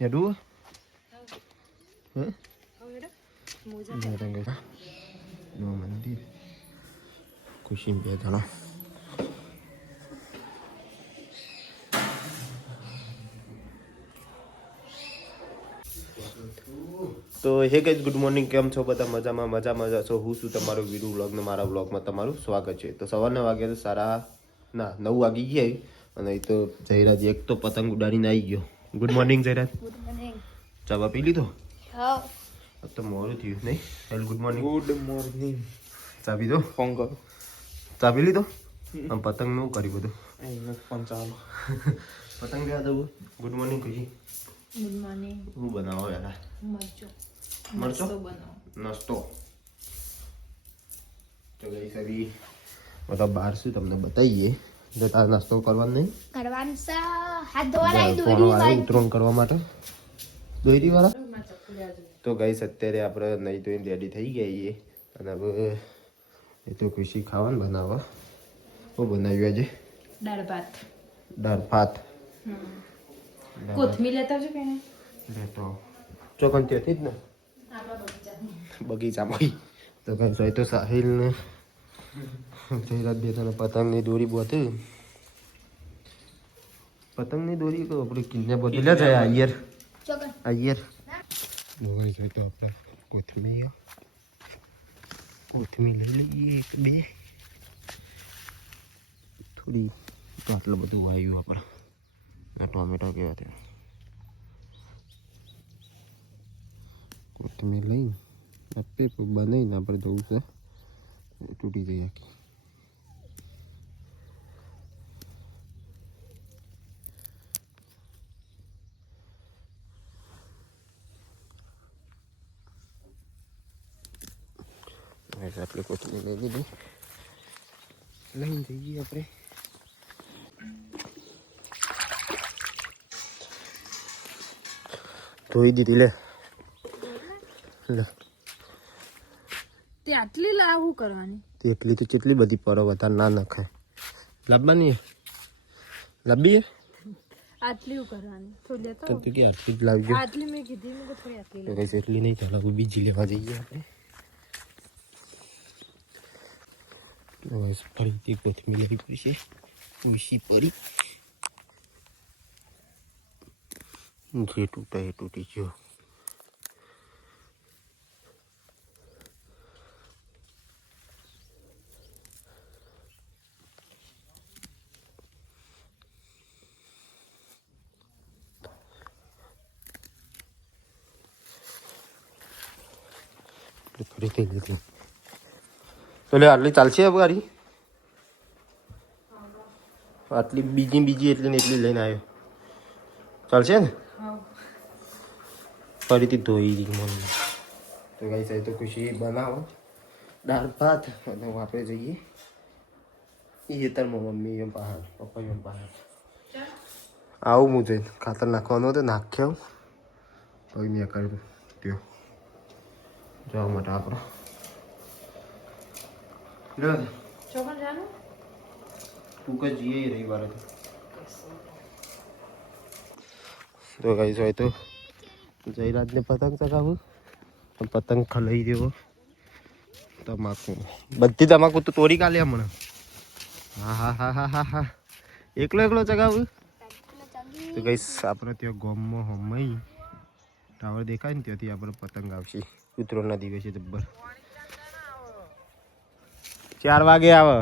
હેડું મંદિર ખુશી બે જણા તો હે ગાઈઝ ગુડ મોર્નિંગ, કેમ છો બધા? મજામાં છો? હું છું તમારો વીરુ વ્લોગને મારા વ્લોગમાં તમારું સ્વાગત છે. તો સવારના વાગ્યા તો સારા 9 વાગી ગયા અને એ તો જયરાજ એક તો પતંગ ઉડાડીને આવી ગયો. Good morning Jayraj. Good morning. ચા પી લીધો? હા. તો મોડું થયું નહીં? હેલ ગુડ મોર્નિંગ. Good morning. ચા પીધો? ફોન કરો. ચા પી લીધો? આમ પતંગ નું કર્યું બધું ફોન ચાલો. પતંગ ગયા દઉં. ગુડ મોર્નિંગ ખુશી. Good morning. હું બનાવો યાર? મરચો નાસ્તો. તો ગઈ સરી મતલબ બહાર શું તમને બતાવીએ. જો તાર નાસ્તો કરવાનો નહીં? કરવાનું છે. હાથ ધોવાના દોરી ઉતરણ કરવા માટે દોરી વાળા. તો ગઈ અત્યારે આપણે નહીં ધોઈને રેડી થઈ ગયા અને હવે એ તો ખુશી ખાવાનું બનાવવા. શું બનાવ્યું આજે? દાળ ભાત. કોથમીર લેતા આવજો કે લેતો ચોકન ત્યાંથી જ ને બગીચામાં. તો કઈ તો સાહિલ ને જયરાજ બે તને પતંગની દોરી બોતી. પતંગની દોરી તો આપણે કિન્ને બોતી લે જાય આયર આયર મોબાઈલ જોઈ તો આપણે કોથમીર લઈ લઈએ એક બે થોડી. તો આટલું બધું વાયું આપણે. આ ટોમેટો કેવા થયા. કોથમીર લઈને આપે બનાવીને આપણે જવું છે. તૂટી જઈએ આખી. આટલી કોથમીર લઈ લીધી. લઈને જઈએ આપણે. ધોઈ દીધી લે. તે આટલી લાવું કરવાની? એટલી તો કેટલી બધી પર વધારે ના નખાય. લાવવાની લાવી આટલી કરવાની થોડી લેતો તો કે આટલી જ લાવજો. આટલી મેં કીધી મેં થોડી આટલી તો કઈ એટલી નહીં ચાલે. બીજી લેવા જઈએ આપણે. ફરીથી કોથમીર લેવી પડશે. ઉસી પડી જે તૂટે એ તૂટી ગયો. ફરીથી લીધી. એટલે આટલી ચાલશે હવે ગાડી? આટલી બીજી એટલી ને એટલી લઈને આવ્યો. ચાલશે ને? ફરીથી ધોઈ દીધી મને. તો ગાઈ સાહેબ તો ખુશી બનાવો દાળ ભાત અને આપણે જઈએ એ તારમાં મમ્મી એમ બહાર પપ્પા એમ બહાર. આવું હું જઈને ખાતર નાખવાનું હતું નાખ્યા તો મેં કર્યું ત્યો જવા માટે આપણો. તું કે જઈએ રવિવારે. તો ગાઈ હોય તો જયરાજને પતંગ ચગાવું. પતંગ ખલાઈ દેવો. તમાકુ બધી તમાકુ તો તોડી કાલે હમણાં. હા. એકલો ચગાવું. તો ગઈ આપણે ત્યાં ગોમમાં હમઈ ટાવર દેખાય ને ત્યાંથી આપણે પતંગ આવશે ઉત્તરાયણના દિવસે. જબ્બર 4 વાગે આવે.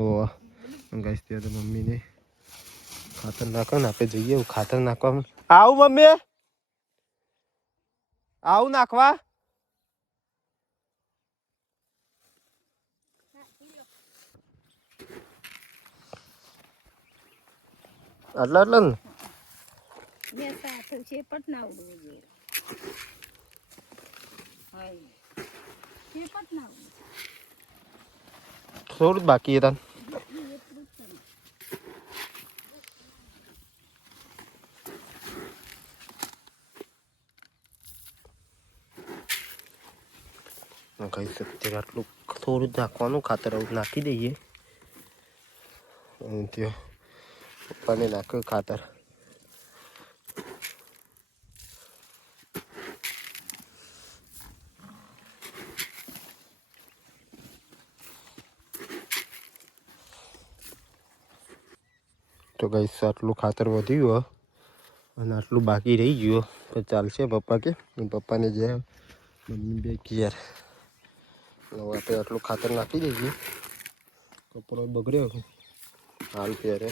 ઓહ ગઈશ ત્યાં તો મમ્મીને ખાતર નાખો ને આપણે જઈએ ખાતર નાખવા. આવું મમ્મી આવું નાખવા. આટલા ને થોડું બાકી હતા. કઈ અત્યારે આટલું થોડું નાખવાનું ખાતર નાખી દઈએ. ત્યાં પપ્પાને નાખ્યું ખાતર. તો ગાઈસ આટલું ખાતર વધ્યું અને આટલું બાકી રહી ગયું તો ચાલશે. પપ્પા કે પપ્પાને જે મમ્મી બે ઘેર હવે આપણે આટલું ખાતર નાખી દઈએ. કપડો બગડ્યો હાલ ત્યારે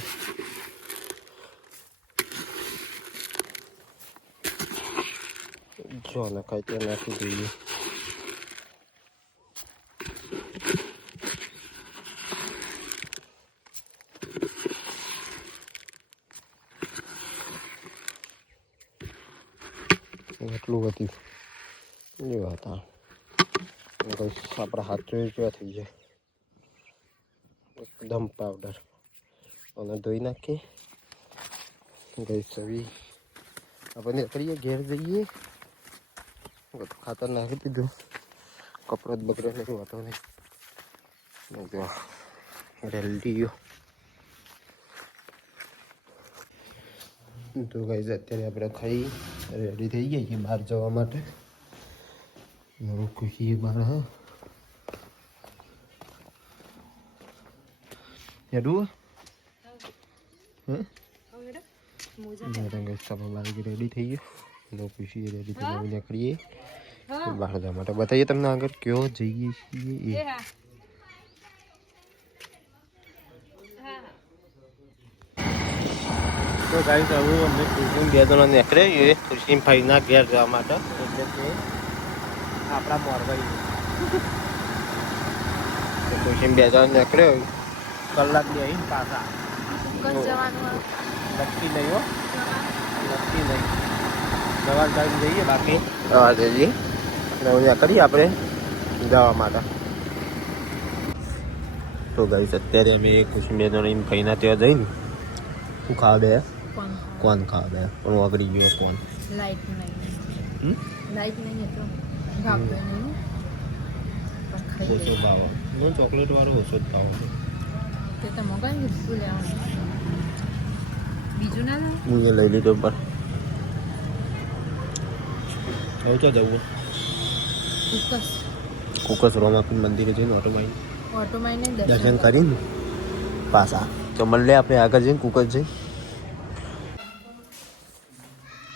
જો નખાય ત્યાં નાખી દઈએ. એટલું વધ્યું એ વાત આપણા હાથ જોઈ કેવા થઈ જાય એકદમ પાવડર અને ધોઈ નાખીએ. ગઈ સવી આપણે કરીએ ઘેર જઈએ ખાતર નાખી દીધું. કપડો જ બગડે નહીં વાતો નહીં જો રેલ્ડી ગયો. તો ગાઈઝ અત્યારે આપણે ખાઈ રેડી થઈ ગયા છીએ બહાર જવા માટે. ખુશી બહાર હા હેડું રેડી થઈ ગયું. ખુશી રેડી થઈ નીકળીએ બહાર જવા માટે. બતાવીએ તમને આગળ કયો જઈએ છીએ એ. તો ગાઈસ હવે અમે ખુશી બે જણા નીકળીએ ખુશી ભાઈના ઘેર જવા માટે. એટલે કે આપણા મોરવાઈ ખુશી બે જણા નીકળ્યો કલાક બે આવીને પાછા નક્કી નહીં હો નક્કી નહીં સવાર ટાઈમ જઈએ બાકી સવાર જઈએ અને અહીંયા કરીએ આપણે જવા માટે. તો ગાઈસ અત્યારે અમે ખુશી બે જણા ભાઈના ત્યાં જઈને શું ખાવા બે કોણ ખાવા બે પણ વગડી ગયો કોણ લાઈટ નહીં તો ભાવતો નહીં ઓછો ભાવ ચોકલેટ વાળો ઓછો જ ભાવ તે તો મગાઈ લીધું લેવાનું બીજું ના લે હું લઈ લીધો પર હવે તો જવું કુકસ રોમાપીર મંદિરે જઈને ઓટોમાઈને દર્શન કરીને પાછા તો મળે આપણે આગળ જઈને કુકસ જઈ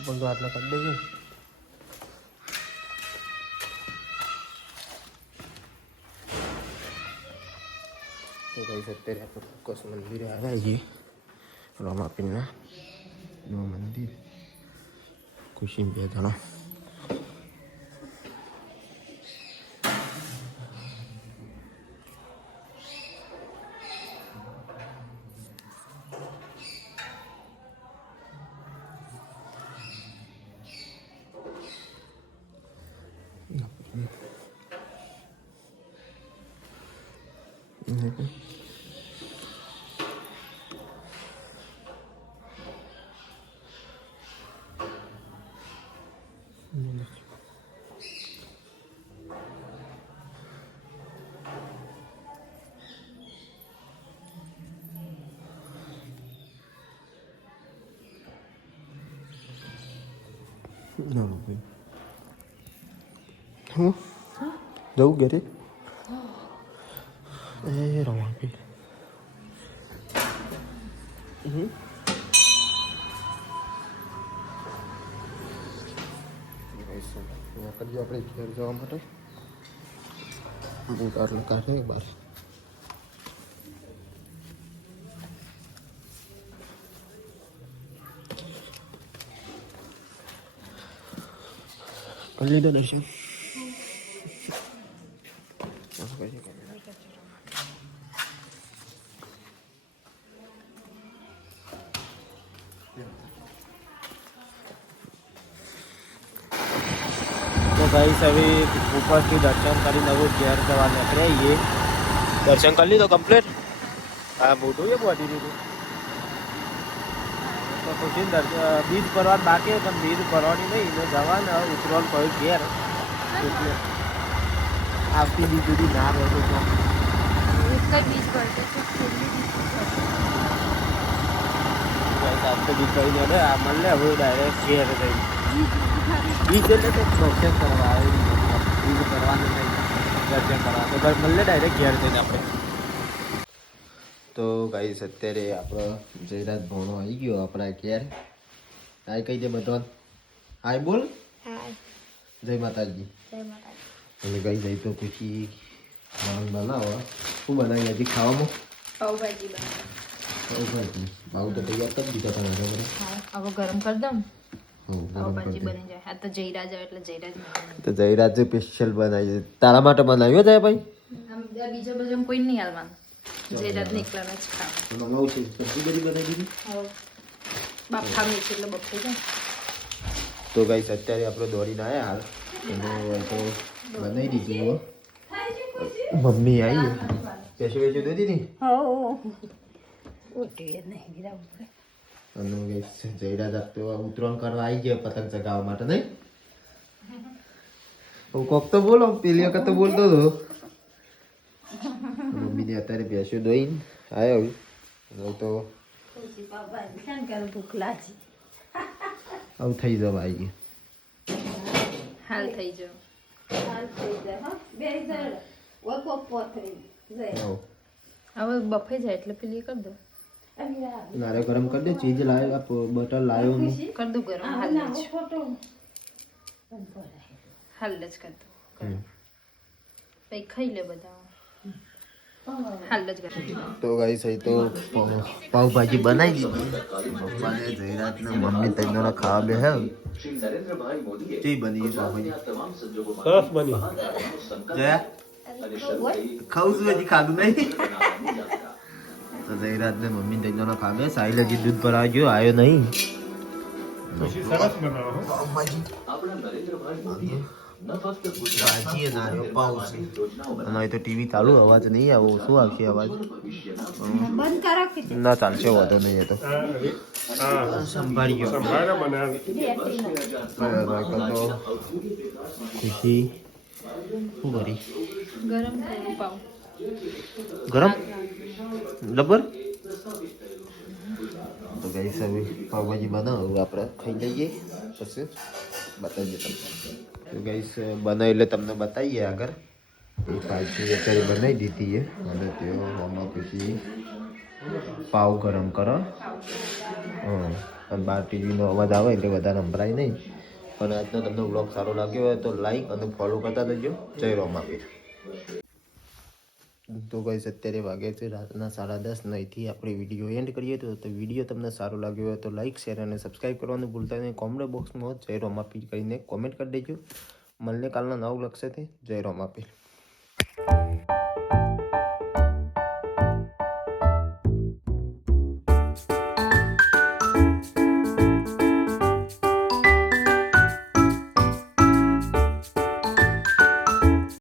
પણ તો આટલા કરી દઈએ. તો કઈ અત્યારે આપણે કુકસ મંદિરે આવ્યા છીએ. રોમાપીરના મંદિર ખુશી બે જણા હું જવું ઘરે એ રોમાપીર કરીએ આપણે ઘેર જવા માટે. બૂટ આટલું કાઢે બસ કરી લીધો દર્શન. તો ભાઈ હવે ઉપરથી દર્શન કરીને હવે ઘેર જવા નીકળીએ. દર્શન કરી લીધો કમ્પ્લીટ. હા મોટું છે બોડી દીધું તો પછી બીજ ભરવાનું બાકી પણ બીજ ભરવાની નહીં એટલે જવાને ઉતરવાનું કહ્યું ઘેર એટલે આવતી બીજ સુધી ના રહે તો બીજ ભરતો આવતી બીજ ભરી મળે આ મળે હવે ડાયરેક્ટ ઘેર જઈ બીજ એટલે તો દર્શન કરવા આવે બીજ ભરવાનું નહીં દર્શન કરવા તો મળે ડાયરેક્ટ ઘેર જઈને આપણે. તો ગાઈસ અત્યારે આપણો જયરાજ ભણો આવી ગયો આપણા ઘેર. હાય કહી દે બધાને. હાય બોલ. હાય. જય માતાજી. જય માતાજી. અને ગઈ જઈ તો પછી બનાવો. શું બનાવી હજી ખાવામાં? પાવભાજી બનાવી. પાવભાજી. પાવ તો તૈયાર કરી દીધા તમારે બરાબર. હા હવે ગરમ કરી દઉં. ગરમ પાવભાજી કરી દે. બની જાય. આ તો જયરાજ આવે એટલે જયરાજ તો જયરાજ સ્પેશિયલ બનાવી છે. તારા માટે બનાવ્યો જાય ભાઈ? બીજો બધો કોઈ નહીં હાલવાનું. જયરાજ ને એકલાને જ ખાવાનું. નવું છે સબ્જી બધી બનાવી દીધી. હવે બાફા મીઠી એટલે બફાઈ જાય. તો ગાઈસ અત્યારે આપણે દોડીને આવ્યા હાલ અને તો બનાવી દીધું હો. મમ્મી આવી પેશું વેચું દે દીધી. અને ગાઈસ જયરાજ આપતો ઉતરણ કરવા આવી ગયા પતંગ ચગાવવા માટે નહીં. હું કોક તો બોલો પેલી વખત તો બોલતો હતો. મમ્મીને અત્યારે પેશું દોઈને આવ્યો તો ભૂખ લાગી. આવું થઈ જવા આવી ગયું. હાલ થઈ જાવ. હવે બફાઈ જાય એટલે પેલી કરી દો. નારે ગરમ કરી દે. ચીજ લાવ્યો બટર લાવ્યો હું. કરી દઉં ગરમ હાલ જ. હાલ જ કરી દો. પછી ખાઈ લે બધા. હાલ જ કરી. તો ગાઈસ અહીં તો પાવભાજી બનાવી દીધી. પપ્પાને જયરાજને મમ્મી ત્રણેયને ખાવા બેહ્યા. કેવી બની છે પાવભાજી? સરસ બની. જયા ખાવું છું હજી ખાધું નહીં. તો જયરાજને મમ્મી ત્રણેયને ખાવા બે. સાહિલ હજી દૂધ ભરાવા ગયો આવ્યો નહીં. પછી સરસ બનાવો. પાવભાજી ભાજી અને આવ્યો પાવ છે. અને અહીં તો ટીવી ચાલુ અવાજ નહીં આવો. શું આવશે અવાજ? ના ચાલશે વાંધો નહીં. એ તો સંભાળી ગયો. સંભાળે બનાવે. બરાબર તો ખુશી શું કરી? ગરમ કરું પાવ. ગરમ ડબર. તો ગઈ હવે પાવભાજી બનાવો આપણે ખાઈ લઈએ પછી બતાવીએ તમને. તો ગઈસ બનાવી એટલે તમને બતાવીએ આગળ. એ ભાજી અત્યારે બનાવી દીધી છે અને તેઓ આમાં પછી પાવ ગરમ કરો. અને બહાર ટીવીનો અવાજ આવે એટલે વધારે સંભળાય નહીં. પણ આજનો તમને વ્લોગ સારો લાગ્યો હોય તો લાઈક અને ફોલો કરતા રહેજો. જય રોમાપીર. તો ગાઈસ અત્યારે વાગે છે રાતના 10:30. અહીંથી આપણે વિડીયો એન્ડ કરીએ. તો વિડીયો તમને સારો લાગ્યો હોય તો લાઈક શેર અને સબસ્ક્રાઈબ કરવાનું ભૂલતા નહીં. કોમેન્ટ બોક્સમાં જય રોમાપીર કરીને કોમેન્ટ કરી દેજો. મળને કાલના નવ લક્ષથી. જય રોમાપીર.